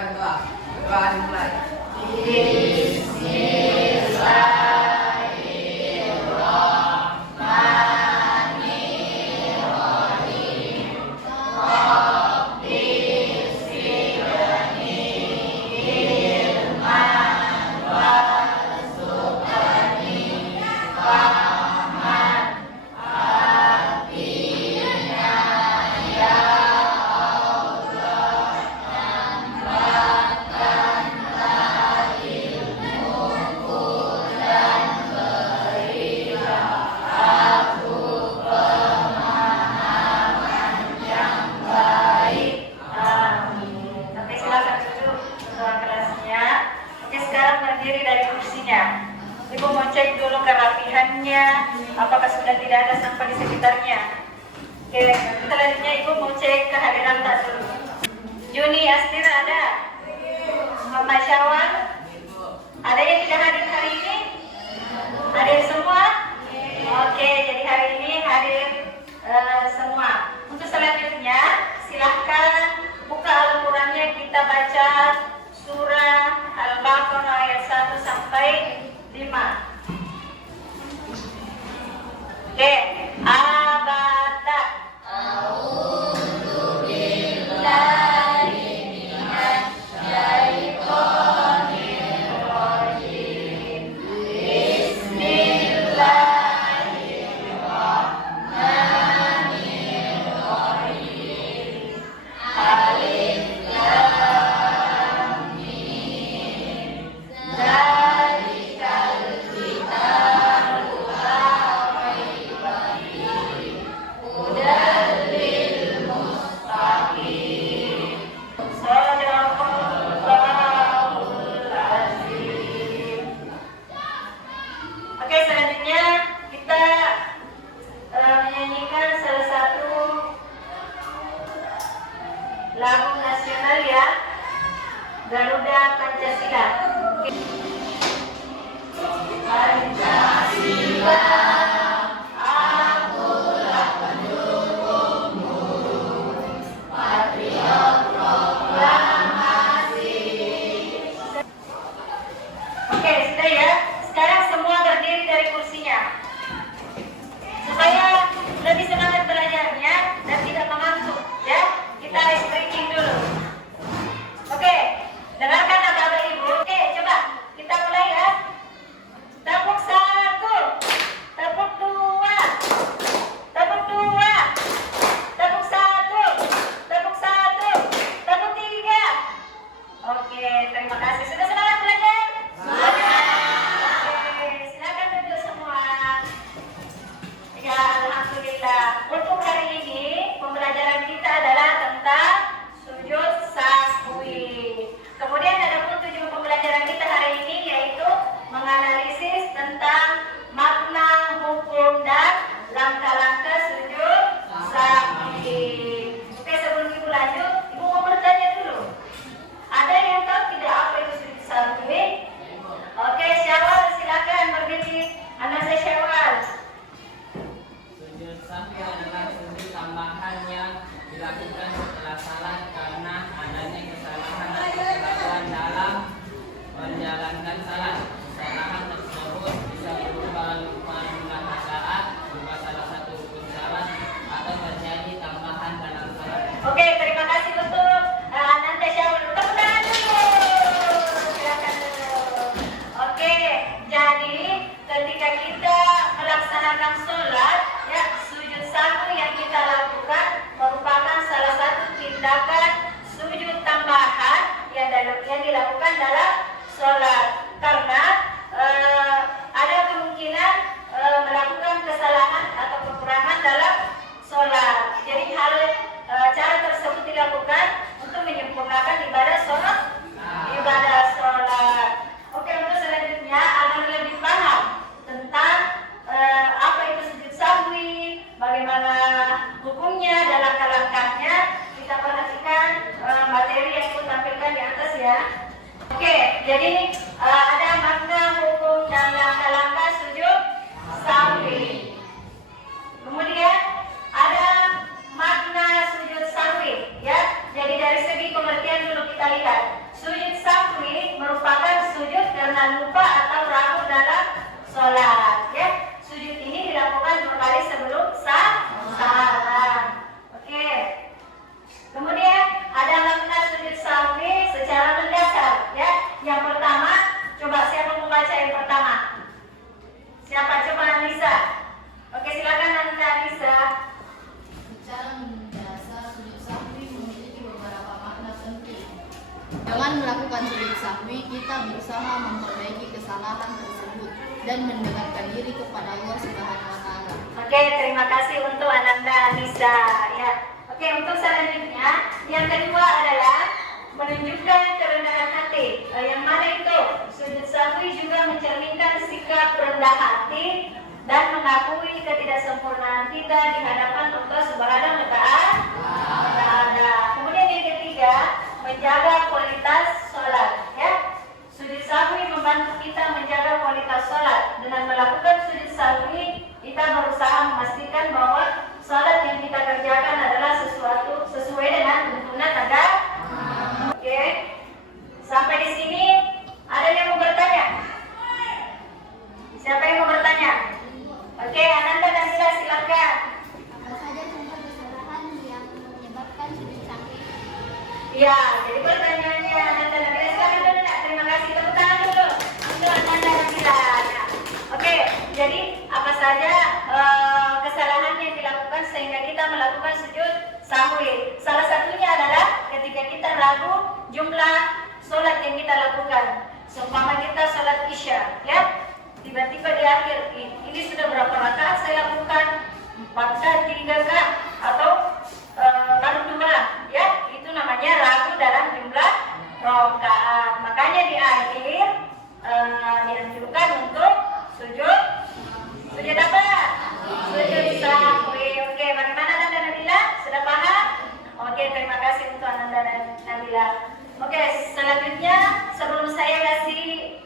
silakan doa. Doa dimulai. Berdiri dari kursinya. Ibu mau cek dulu kerapihannya, apakah sudah tidak ada sampah di sekitarnya. Oke, selanjutnya ibu mau cek kehadiran tak dulu. Juni Astira ada? Mama Syawal? Ada yang tidak hadir hari ini? Hadir semua? Oke, jadi hari ini hadir semua. Untuk selanjutnya, silahkan buka Al-Qurannya, kita baca surah Al-Baqarah ayat 1 sampai 5. Oke, abata. A'udzu billahi minasy syaithanir rajim. Bismillahirrahmanirrahim. Alif lam mim. Zalikal kitabu la raiba fihi hudal lil muttaqin. Shadaqallahul azim. Oke, selanjutnya kita menyanyikan salah satu lagu nasional ya, Garuda Pancasila. Pancasila, akulah pendukungmu, patriot proklamasi. Oke, sudah ya. Sekarang semua berdiri dari kursinya supaya lebih semangat belajarnya dan tidak mengantuk ya. Kita stretching dulu. Oke, dengarkan Bapak Ibu. Oke, coba kita mulai ya. Tepuk 1, tepuk 2, tepuk 2, tepuk 1, tepuk 1, tepuk 3. Oke, terima kasih. Sudah semangat belajar? Oke, silakan duduk semua. Ya, alhamdulillah. Untuk hari ini pembelajaran kita adalah tentang sujud sahwi. Kemudian ada pun tujuan pembelajaran kita hari ini yaitu menganalisis tentang makna, hukum, dan langkah-langkah sujud sahwi. Oke, sebelum ibu lanjut, ibu mau bertanya dulu. Ada yang tahu tidak apa itu sujud sahwi? Oke, Syawal silakan berdiri. Anak saya Syawal. Sujud sahwi adalah sujud tambahan yang dilakukan setelah salat karena adanya kesalahan atau keraguan dalam menjalankan salat. Kesalahan tersebut bisa berupa lupa jumlah rakaat, lupa salah satu rukun salat, atau terjadi tambahan dalam salat. Oke, terima kasih untuk Nanda Syawal. Tepuk tangan dulu. Silakan dulu. Oke, jadi ketika kita melaksanakan sholat, ya sujud sahwi yang kita lakukan merupakan salah satu tindakan sujud tambahan yang dilakukan dalam sholat karena ada kemungkinan melakukan kesalahan atau kekurangan dalam sholat. Jadi cara tersebut Dengan melakukan sujud sahwi, kita berusaha memperbaiki kesalahan tersebut dan mendekatkan diri kepada Allah Subhanahu wa Ta'ala. Oke, terima kasih untuk Ananda Anissa ya. Oke, untuk selanjutnya yang kedua adalah menunjukkan kerendahan hati. Yang mana itu? Sujud sahwi juga mencerminkan sikap rendah hati dan mengakui ketidaksempurnaan kita di hadapan Allah Subhanahu wa Ta'ala. Kemudian yang ketiga, menjaga kualitas sholat ya. Sujud sahwi membantu kita menjaga kualitas sholat. Dengan melakukan sujud sahwi, kita berusaha memastikan bahwa sholat yang kita kerjakan adalah sesuatu sesuai dengan tuntunan agama. Oke, sampai di sini ada yang mau bertanya? Siapa yang mau bertanya? Oke, Ananda dan Sila silakan. Apa saja contoh kesalahan yang menyebabkan sujud sahwi? Ya, jadi pertanyaannya Ananda dan Sila silakan dulu. Terima kasih, tepuk tangan dulu untuk Ananda dan Sila. Oke, jadi apa saja kesalahan yang dilakukan sehingga kita melakukan sujud sahwi? Salah satunya adalah ketika kita ragu jumlah sholat yang kita lakukan. Seumpama kita sholat isya, ya, tiba-tiba di akhir ini sudah berapa rakaat saya lakukan? 4 kah, 3 kah, atau baru 2, ya, itu namanya ragu dalam jumlah rakaat. Makanya di akhir dianjurkan untuk sujud apa? Sujud sahwi. Oke, bagaimana Ananda dan Nabila? Sudah paham? Oke, terima kasih untuk Ananda dan Nabila. Oke, selanjutnya sebelum saya kasih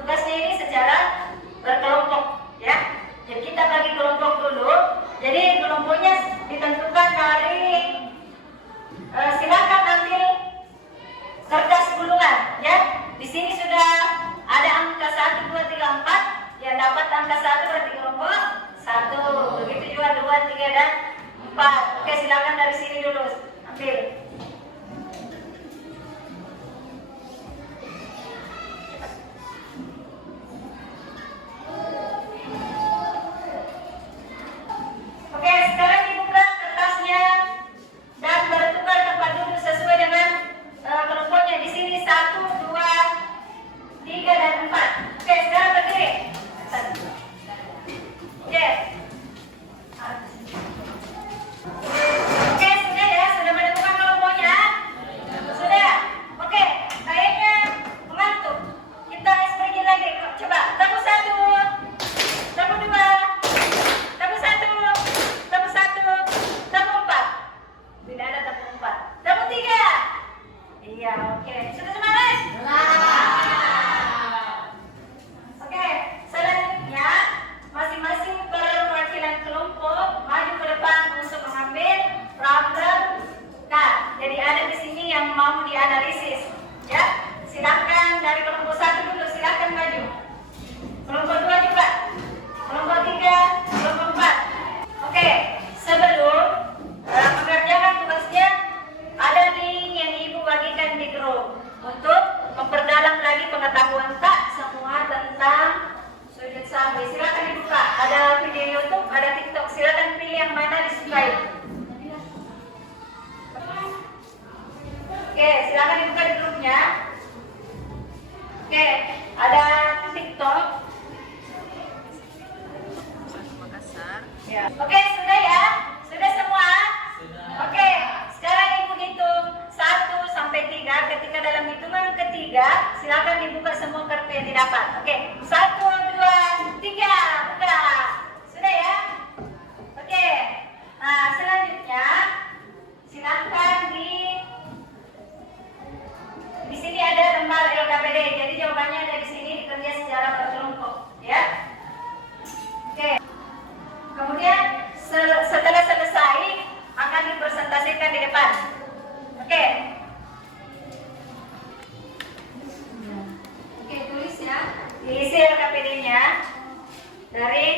tugasnya ini secara berkelompok ya. Jadi kita bagi kelompok dulu. Jadi kelompoknya ditentukan dari silakan ambil kertas gulungan ya. Di sini sudah ada angka 1, 2, 3, 4. Yang dapat angka 1 berarti kelompok 1. Begitu juga 2, 3 dan 4. Oke, silakan dari sini dulu ambil. Oke, sekarang dibuka kertasnya dan bertukar tempat duduk sesuai dengan kelompoknya. Di sini 1, 2, 3 dan 4. Oke, sekarang berdiri. Oke. Oke, sudah ya, sudah menemukan kelompoknya? Sudah. Oke, kayaknya mengantuk. Kita pergi lagi. Coba, tepuk 1, tepuk 2, tepuk 1, tepuk 1, tepuk 4. Tidak ada tepuk 4. Tepuk 3. Iya, oke. Sudah semangat? Oke, selanjutnya masing-masing perwakilan kelompok maju ke depan untuk mengambil problem K. Jadi ada di sini yang mau dianalisis, ya. Silakan dari kelompok 1 dulu, silakan maju. Kelompok 2 juga, kelompok 3, kelompok 4. Oke, sebelum mengerjakan tugasnya, ada link yang Ibu bagikan di grup untuk memperdalam lagi pengetahuan Kak semua tentang sujud sahwi. Silakan dibuka. Ada video YouTube, ada TikTok. Silakan pilih yang mana disukai. Oke, silakan dibuka di grupnya. Oke, ada TikTok. Ya. Oke, sudah ya? Sudah semua? Oke, sekarang Ibu hitung 1 sampai 3. Ketika dalam hitungan ketiga, silakan dibuka semua kartu yang didapat. Oke, 1, 2, 3, buka. Sudah ya? Oke. Nah, selanjutnya silakan di sini ada lembar LKPD. Jadi jawabannya ada di sini, dikerja secara berkelompok, ya. Oke. Kemudian setelah selesai akan dipresentasikan di depan. Oke. Oke, tulis ya. Diisi LKPD-nya dari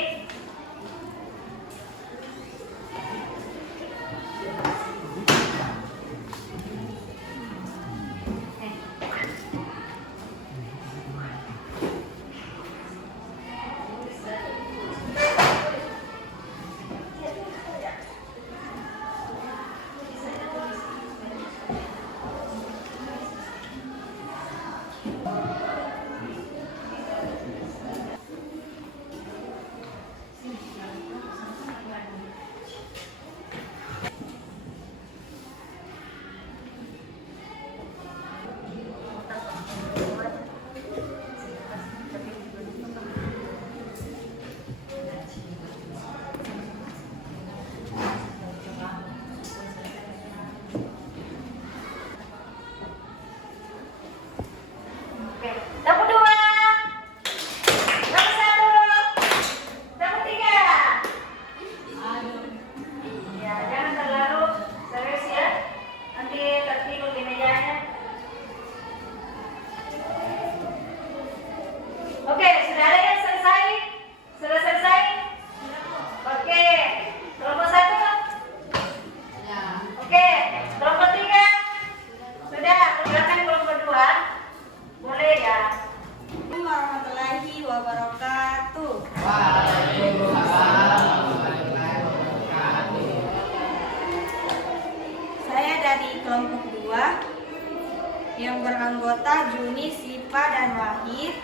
di kelompok 2 yang beranggota Juni, Sipa, dan Wahid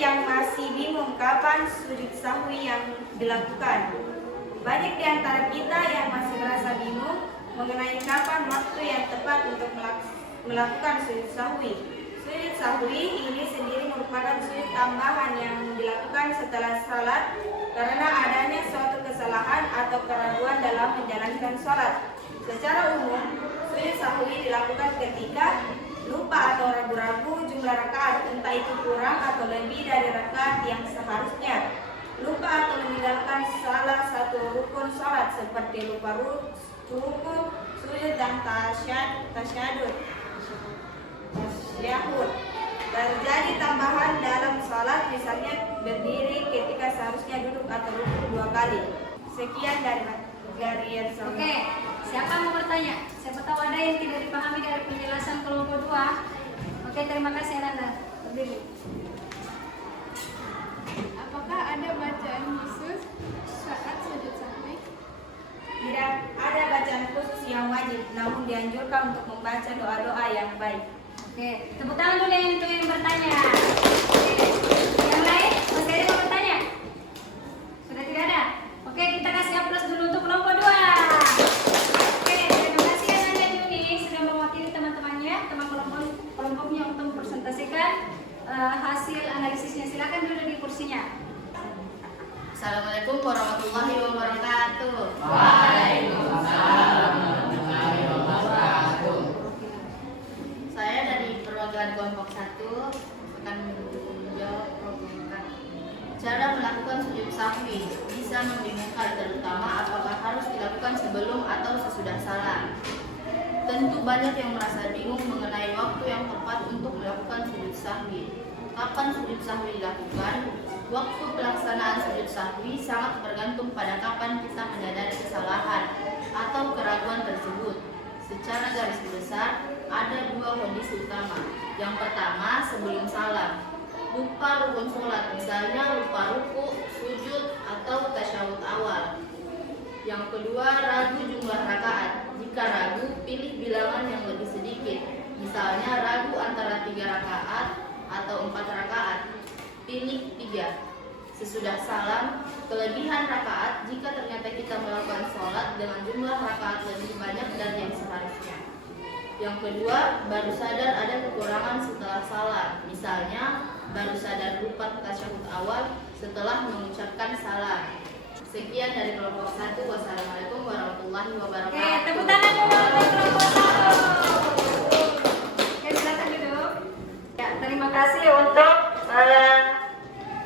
yang masih bingung kapan sujud sahwi yang dilakukan. Banyak di antara kita yang masih merasa bingung mengenai kapan waktu yang tepat untuk melakukan sujud sahwi. Sujud sahwi ini sendiri merupakan sujud tambahan yang dilakukan setelah salat karena adanya suatu kesalahan atau keraguan dalam menjalankan sholat. Secara umum, sujud sahwi dilakukan ketika lupa atau ragu-ragu jumlah rakaat, entah itu kurang atau lebih dari rakaat yang seharusnya. Lupa atau meninggalkan salah satu rukun sholat seperti lupa rukun, sujud, dan tasyahud. Terjadi tambahan dalam sholat, misalnya berdiri ketika seharusnya duduk atau rukuk 2 kali. Sekian dari Garian. Oke, siapa mau bertanya? Siapa tahu ada yang tidak dipahami dari penjelasan kelompok 2? Oke, terima kasih Nanda. Berdiri. Apakah ada bacaan khusus saat sujud sahwi? Tidak ada bacaan khusus yang wajib, namun dianjurkan untuk membaca doa-doa yang baik. Oke, tepuk tangan dulu yang itu yang bertanya. Oke. Yang lain? Masih ada yang bertanya? Sudah tidak ada? Oke, kita kasih aplaus dulu untuk kelompok 2. Oke, terima kasih ya Nanda Juni sudah mewakili teman-temannya, teman kelompoknya untuk mempresentasikan hasil analisisnya. Silakan duduk di kursinya. Assalamualaikum warahmatullahi wabarakatuh. Waalaikumsalam warahmatullahi wabarakatuh. Saya dari perwakilan kelompok 1 akan menjawab problem. Cara melakukan sujud sahwi bisa membingungkan, terutama apakah harus dilakukan sebelum atau sesudah salam. Tentu banyak yang merasa bingung mengenai waktu yang tepat untuk melakukan sujud sahwi. Kapan sujud sahwi dilakukan? Waktu pelaksanaan sujud sahwi sangat bergantung pada kapan kita menyadari kesalahan atau keraguan tersebut. Secara garis besar, ada 2 kondisi utama. Yang pertama, sebelum salam. Lupa rukun sholat, misalnya lupa ruku, sujud, atau tasyahud awal. Yang kedua, ragu jumlah rakaat. Jika ragu, pilih bilangan yang lebih sedikit. Misalnya ragu antara 3 rakaat atau 4 rakaat. Pilih 3. Sesudah salam, kelebihan rakaat jika ternyata kita melakukan sholat dengan jumlah rakaat lebih banyak dari yang seharusnya. Yang kedua, baru sadar ada kekurangan setelah salam. Misalnya, baru sadar lupa tasyahud awal setelah mengucapkan salam. Sekian dari kelompok 1. Wassalamualaikum warahmatullahi wabarakatuh. Oke, tepuk tangan dulu untuk kelompok 1. Oke, silakan duduk. Ya, terima kasih untuk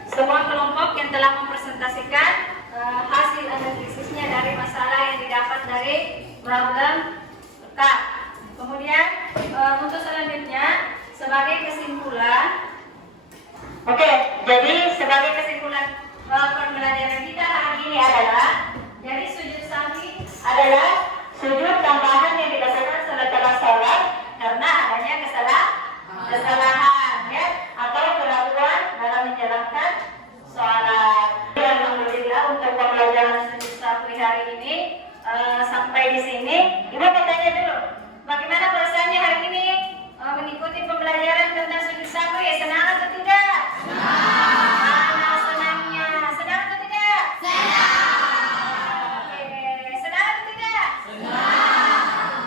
semua kelompok yang telah mempresentasikan hasil analisisnya dari masalah yang didapat dari problem K. Kemudian untuk selanjutnya sebagai kesimpulan, jadi sebagai kesimpulan pembelajaran kita hari ini adalah, jadi sujud sahwi adalah sujud tambahan yang dilakukan setelah sholat karena adanya kesalahan ya, atau keraguan dalam menjalankan sholat. Alhamdulillah untuk pembelajaran sujud sahwi hari ini sampai di sini. Ibu bertanya dulu, bagaimana perasaannya hari ini mengikuti pembelajaran tentang sujud sahwi? Senang atau tidak? Mana senangnya? Senang atau tidak? Senang. Oke, senang atau tidak? Senang.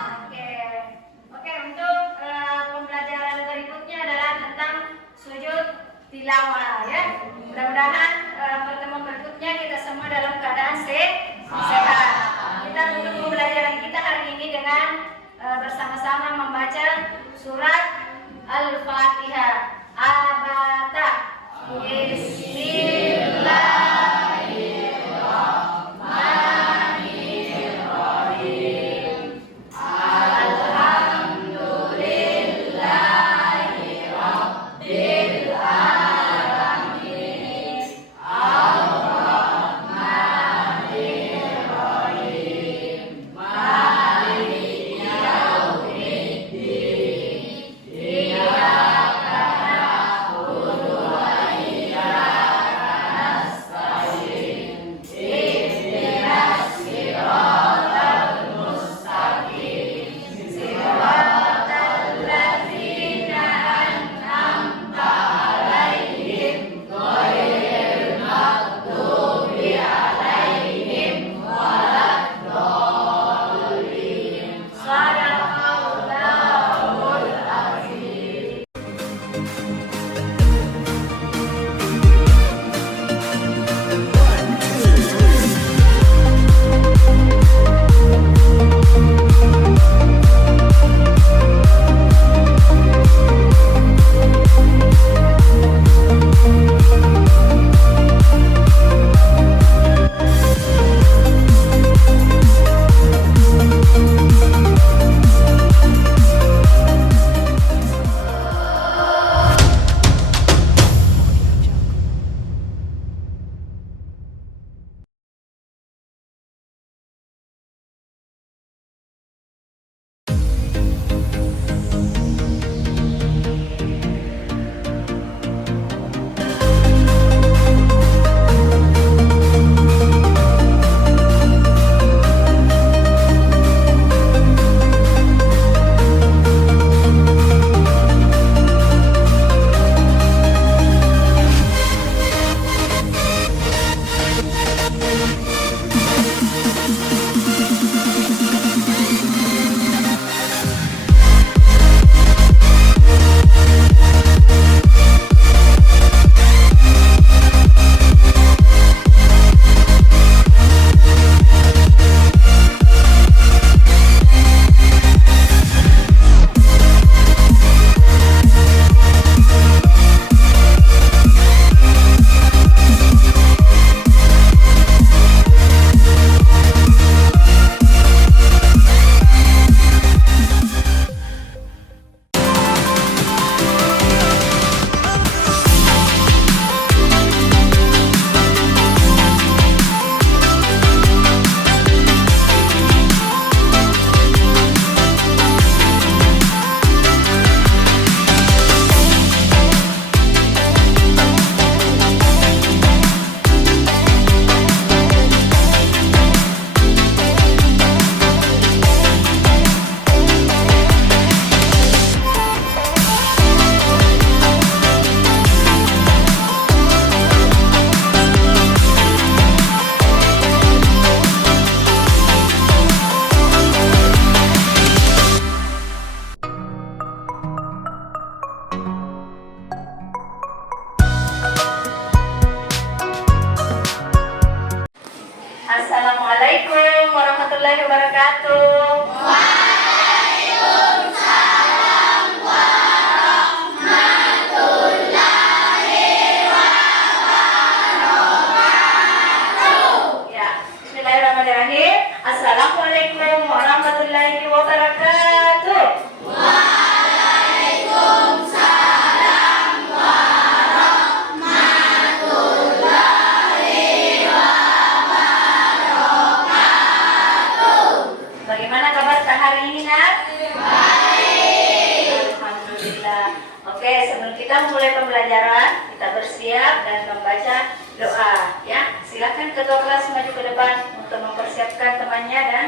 kita mulai pembelajaran, kita bersiap dan membaca doa. Ya, silakan ketua kelas maju ke depan untuk mempersiapkan temannya dan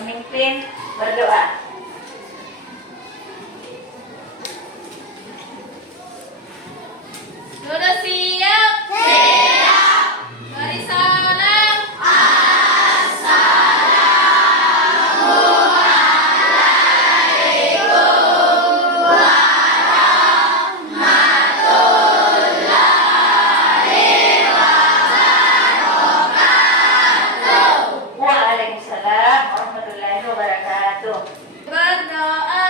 memimpin berdoa. Sudah siap? Siap. Mari salam. Waalaikumsalam warahmatullahi wabarakatuh. Berdoa.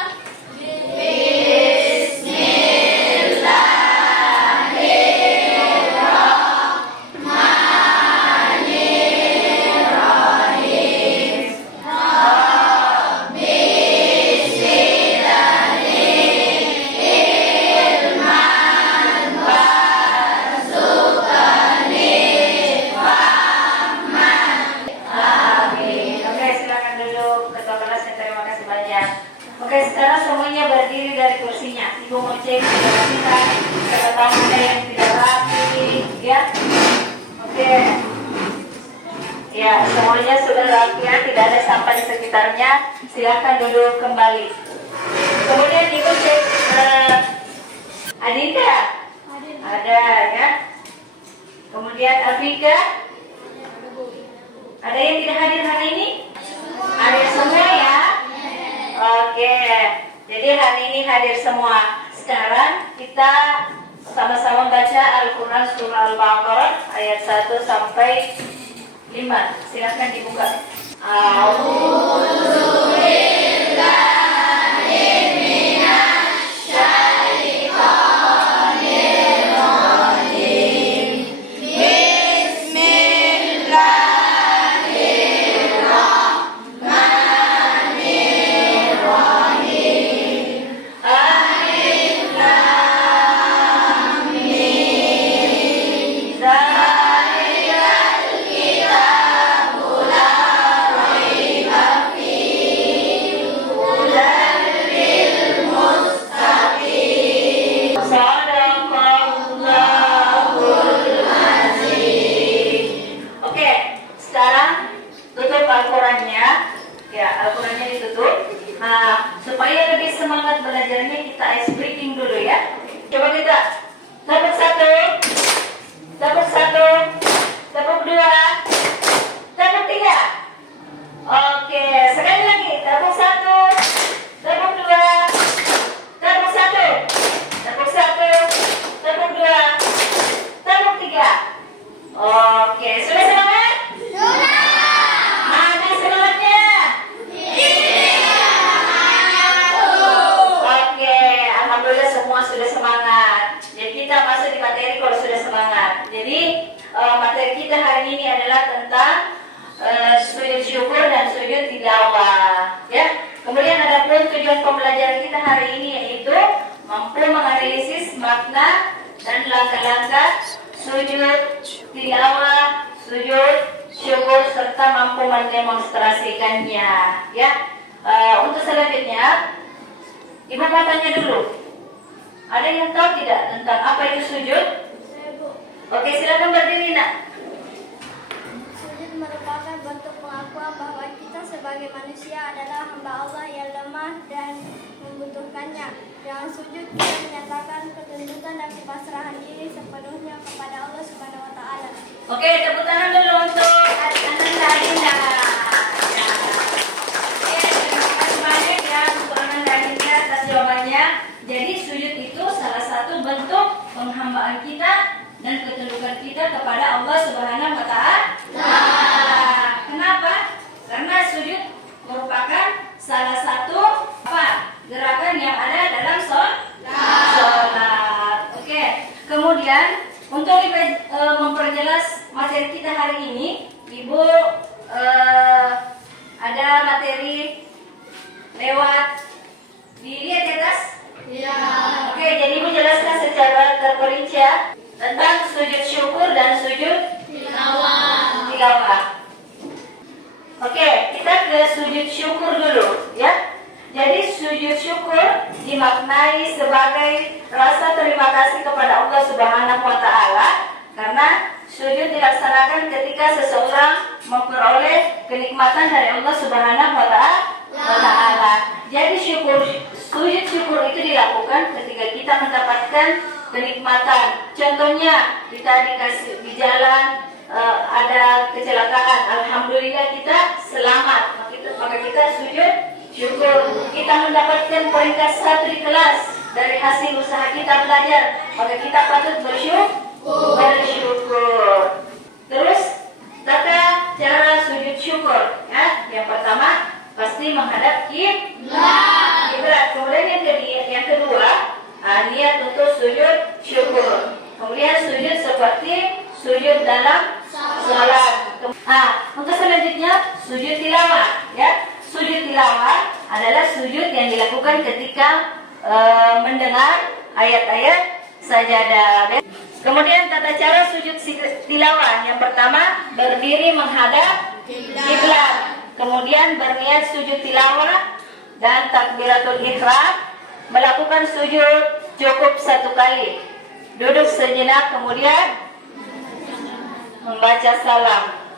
Oke, silakan duduk ketua kelasnya. Terima kasih banyak. Oke, sekarang semuanya berdiri dari kursinya. Ibu mau cek kita siapa tahu ada yang tidak rapi, ya. Oke. Ya, semuanya sudah rapi, ya. Tidak ada sampah di sekitarnya. Silakan duduk kembali. Kemudian ibu cek Adinda. Ada, ya. Kemudian Afrika. Ada yang tidak hadir hari ini? Hadir semua, ya? Oke, jadi hari ini hadir semua. Sekarang kita sama-sama baca Al-Quran Surah Al-Baqarah ayat 1 sampai 5. Silakan dibuka. Oke, sekarang tutup Al-Qurannya. Ya, Al-Qurannya ditutup. Nah, supaya lebih semangat belajarnya, kita ice breaking dulu, ya. Coba kita tepuk 1, tepuk 1, tepuk 2, tepuk 3. Oke, sekali lagi. Tepuk 1, tepuk 2, tepuk 1, tepuk 1, tepuk 2, tepuk 3. Oke, sudah semangat? Sudah. Mana semangatnya? Oke, alhamdulillah semua sudah semangat. Jadi kita masuk di materi kalau sudah semangat. Jadi materi kita hari ini adalah tentang sujud syukur dan sujud tilawah. Ya. Kemudian ada pun tujuan pembelajaran kita hari ini yaitu mampu menganalisis makna dan langkah-langkah sujud tilawah, sujud syukur serta mampu mendemonstrasikannya. Ya, untuk selanjutnya, Ibu mau tanya dulu. Ada yang tahu tidak tentang apa itu sujud? Oke, silakan berdiri, Nak. Sujud merupakan bentuk pengakuan bahwa kita sebagai manusia adalah hamba Allah yang lemah dan membutuhkannya. Dengan sujud kita menyatakan ketundukan dan kepasrahan diri sepenuhnya kepada Allah Subhanahu wa taala. Oke, tepuk tangan dulu untuk Ananda Adinda. Ya. Oke, terima kasih banyak ya untuk Ananda Adinda atas jawabannya. Jadi sujud itu salah satu bentuk penghambaan kita dan ketundukan kita kepada Allah Subhanahu wa taala. Kenapa? Karena sujud merupakan salah satu gerakan yang ada dalam sholat. Oke. Kemudian untuk memperjelas materi kita hari ini, Ibu ada materi lewat dilihat di atas? Iya. Oke, jadi Ibu jelaskan secara terperinci ya tentang sujud syukur dan sujud tilawah. Oke, kita ke sujud syukur dulu ya. Jadi sujud syukur dimaknai sebagai rasa terima kasih kepada Allah Subhanahu wa taala karena sujud dilaksanakan ketika seseorang memperoleh kenikmatan dari Allah Subhanahu wa taala. Jadi sujud syukur itu dilakukan ketika kita mendapatkan kenikmatan. Contohnya kita dikasih di jalan ada kecelakaan, alhamdulillah kita selamat, maka kita sujud syukur. Kita mendapatkan peringkat 1 di kelas dari hasil usaha kita belajar, maka kita patut bersyukur. Terus tata cara sujud syukur, ya. Yang pertama pasti menghadap kiblat. Kemudian yang kedua, niat untuk sujud syukur. Kemudian sujud seperti sujud dalam sholat. Untuk selanjutnya sujud tilawah, ya. Sujud tilawah adalah sujud yang dilakukan ketika mendengar ayat-ayat sajadah. Kemudian tata cara sujud tilawah, yang pertama berdiri menghadap kiblat, kemudian berniat sujud tilawah dan takbiratul ihram, melakukan sujud cukup 1 kali, duduk sejenak, kemudian membaca salam.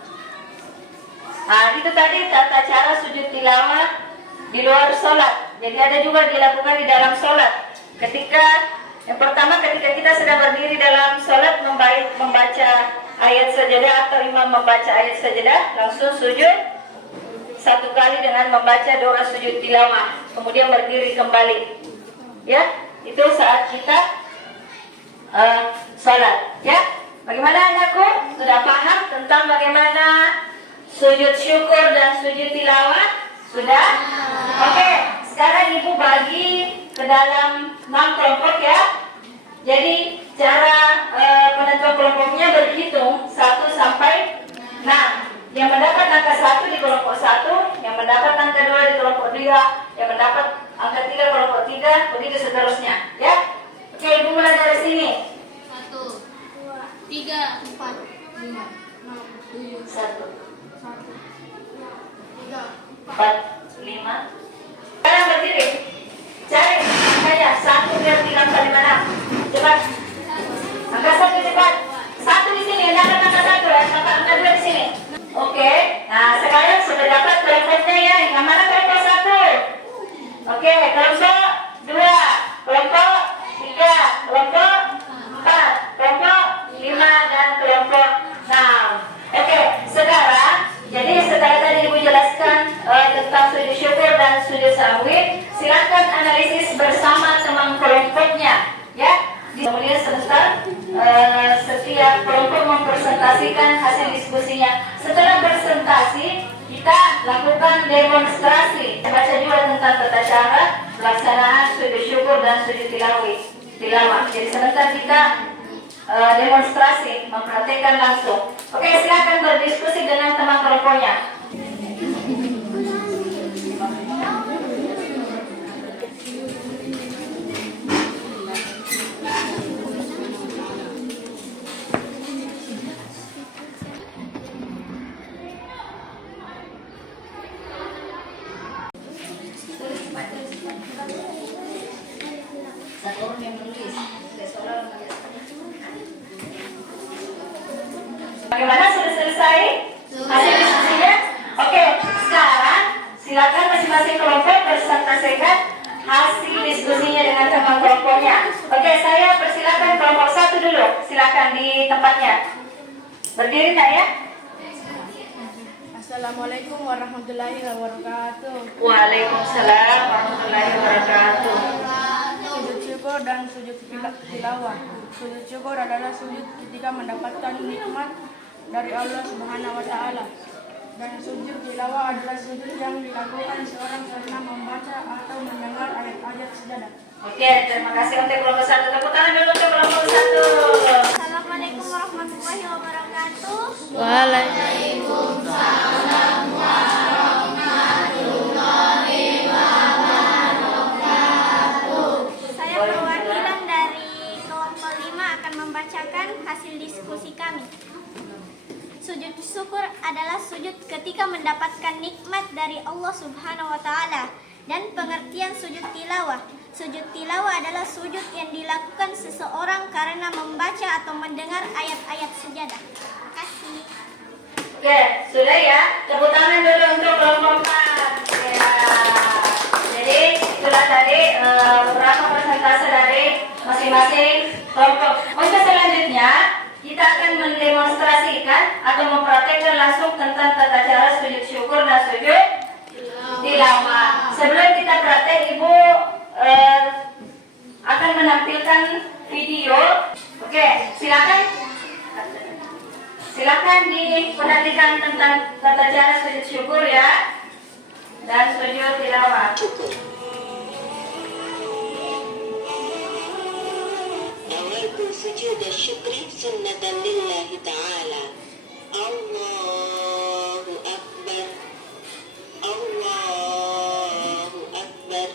Itu tadi tata cara sujud tilawah di luar sholat. Jadi ada juga dilakukan di dalam sholat. Yang pertama ketika kita sedang berdiri dalam sholat membaca ayat sajadah atau imam membaca ayat sajadah, langsung sujud 1 kali dengan membaca doa sujud tilawah, kemudian berdiri kembali. Ya, itu saat kita sholat. Ya, bagaimana anakku? Sudah paham tentang bagaimana sujud syukur dan sujud tilawah? Sudah? Oke, sekarang ibu bagi ke dalam 6 kelompok, ya. Jadi cara penentuan kelompoknya berhitung 1 sampai 6. Yang mendapat angka 1 di kelompok 1, yang mendapat angka 2 di kelompok 2, yang mendapat angka 3 kelompok 3, begitu seterusnya, ya. Oke, ibu mulai dari sini. 1, 2, 3, 4, 5, 6, 7, 1, 3, 4, 5. Sekarang berdiri. Cari angkanya 1, 2, 3, 4, 5, 6. Cepat. Angka 1 cepat. 1 di sini, dapat angka 1, dapat angka 2 di sini. Oke. Nah, sekarang sudah dapat kelompoknya, ya. Yang mana kelompok 1? Oke, kelompok 2, kelompok 3, kelompok 4, kelompok 5 dan kelompok 6. Oke, sekarang jadi setelah tadi ibu jelaskan tentang sujud syukur dan sujud sahwi, silakan analisis bersama teman kelompoknya, ya. Kemudian sebentar setiap kelompok mempresentasikan hasil diskusinya. Setelah presentasi, kita lakukan demonstrasi. Baca juga tentang tata cara pelaksanaan sujud syukur dan sujud tilawah. Jadi sebentar kita demonstrasi, mempraktikkan langsung. Oke, silakan berdiskusi dengan teman kelompoknya. Satu orang yang menulis. Bagaimana, sudah selesai hasil diskusinya? Oke, sekarang silakan masing-masing kelompok presentasikan hasil diskusinya dengan teman kelompoknya. Oke, saya persilakan kelompok 1 dulu. Silakan di tempatnya. Berdiri, nak, ya? Assalamualaikum warahmatullahi wabarakatuh. Waalaikumsalam warahmatullahi wabarakatuh. Sujud syukur dan sujud tilawah. Sujud syukur adalah sujud ketika mendapatkan nikmat dari Allah Subhanahu wa taala. Dan sujud tilawah adalah sujud yang dilakukan seorang karena membaca atau mendengar ayat-ayat sajadah. Oke, terima kasih untuk kelompok 1. Tepuk tangan dulu untuk kelompok 1. Assalamualaikum warahmatullahi wabarakatuh. Waalaikumsalam warahmatullahi wabarakatuh. Saya perwakilan dari kelompok 5 akan membacakan hasil diskusi kami. Sujud syukur adalah sujud ketika mendapatkan nikmat dari Allah Subhanahu wa taala. Dan pengertian dengan sujud tilawah. Sujud tilawah adalah sujud yang dilakukan seseorang karena membaca atau mendengar ayat-ayat sajadah. Terima kasih. Oke, sudah ya. Tepuk tangan dulu untuk kelompok 4. Ya. Jadi itulah tadi beberapa persentase dari masing-masing kelompok. Untuk selanjutnya kita akan mendemonstrasikan atau mempraktekkan langsung tentang tata cara sujud syukur dan sujud tilawah. Sebelum kita praktek, Ibu akan menampilkan video. Oke, silakan diperhatikan tentang tata cara sujud syukur ya dan sujud tilawah. nawaitu sujud syukri sunnatan lillahi ta'ala. Allahu Akbar, Allahu Akbar,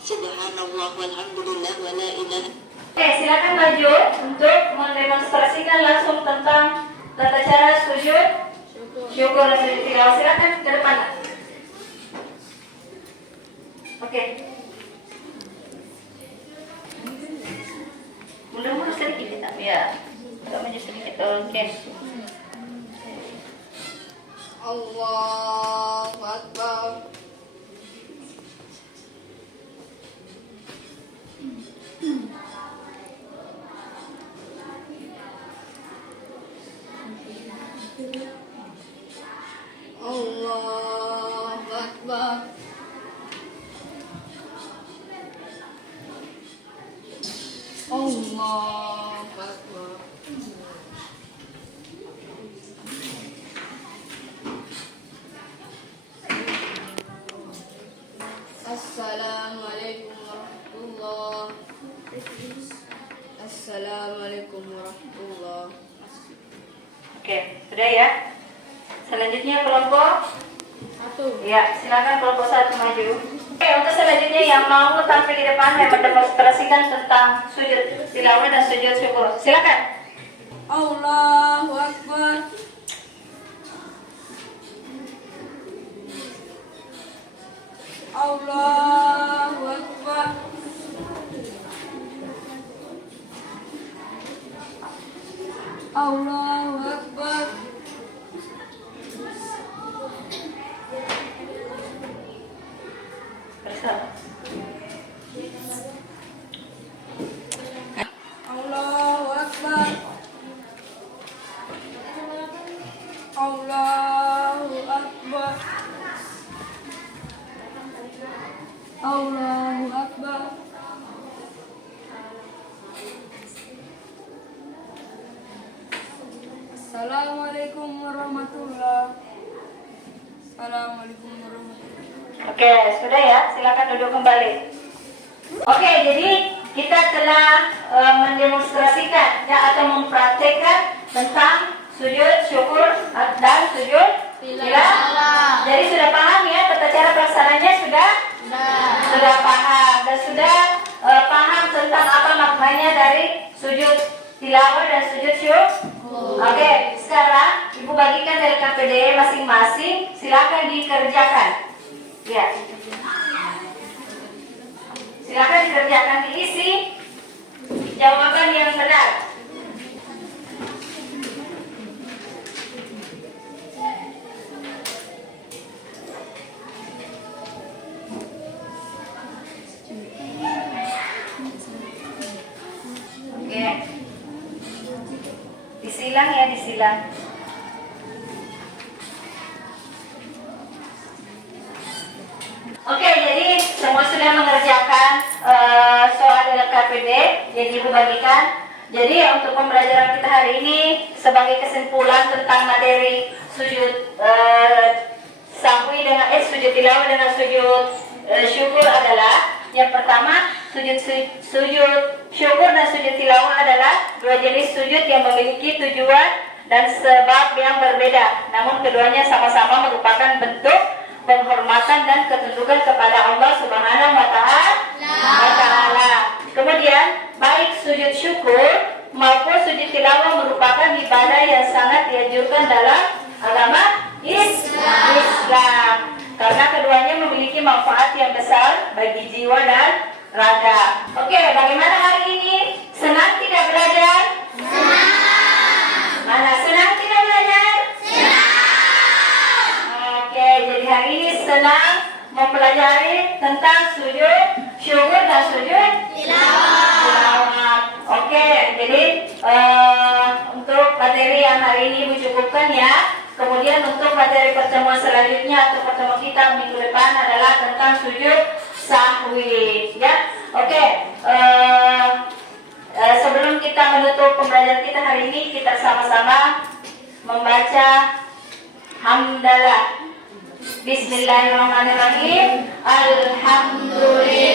subhanallah walhamdulillah wa la ilaha. Oke, silakan maju untuk mendemonstrasikan langsung tentang tata cara sujud syukur dan sujud tilawah. Silakan ke depan. Oke. Mundur sedikit kita. Ya. Agak maju sedikit. Oke. Allahu Akbar. Allahu Akbar. Allahu Akbar. Assalamualaikum warahmatullahi wabarakatuh. Assalamualaikum warahmatullahi wabarakatuh. Oke, sudah ya. Selanjutnya kelompok 1. Ya, silakan kelompok 1 maju. Oke, untuk selanjutnya yang mau tampil di depan yang mendemonstrasikan tentang sujud tilawah dan sujud syukur. Silakan. Allahu Akbar. Allahu Akbar. Allahu Akbar. Bersama. Allahu Akbar. Allahu Akbar. Allahu Akbar. Assalamualaikum warahmatullahi. Assalamualaikum warahmatullahi. Oke, sudah ya. Silakan duduk kembali. Oke, jadi kita telah mendemonstrasikan ya, atau mempraktekkan tentang sujud syukur dan sujud tilawah. Jadi sudah paham ya tata cara pelaksananya sudah paham dan sudah paham tentang apa maknanya dari sujud tilawah dan sujud syukur. Oke, sekarang Ibu bagikan dari KPD masing-masing, silakan dikerjakan. Ya. Silakan dikerjakan, diisi jawaban yang benar. Oke. Disilang ya, disilang. Oke, jadi semua sudah mengerjakan soal LKPD yang Ibu bagikan. Jadi untuk pembelajaran kita hari ini sebagai kesimpulan tentang materi sujud sahwi dengan sujud tilawah dengan sujud syukur adalah yang pertama sujud syukur dan sujud tilawah adalah dua jenis sujud yang memiliki tujuan dan sebab yang berbeda. Namun keduanya sama-sama merupakan bentuk penghormatan dan ketundukan kepada Allah Subhanahu wa Ta'ala. Kemudian baik sujud syukur maupun sujud tilawah merupakan ibadah yang sangat dianjurkan dalam agama Islam. Karena keduanya memiliki manfaat yang besar bagi jiwa dan raga. Oke, bagaimana hari ini? Senang tidak belajar? Senang. Mana senang tidak belajar? Senang. Oke, jadi hari ini senang mempelajari tentang sujud syukur dan sujud tilawah. Oke, jadi untuk materi yang hari ini Ibu cukupkan ya. Kemudian untuk materi pertemuan selanjutnya atau pertemuan kita minggu depan adalah tentang sujud sahwi ya. Oke, sebelum kita menutup pembelajaran kita hari ini, kita sama-sama membaca hamdalah. Bismillahirrahmanirrahim. Alhamdulillah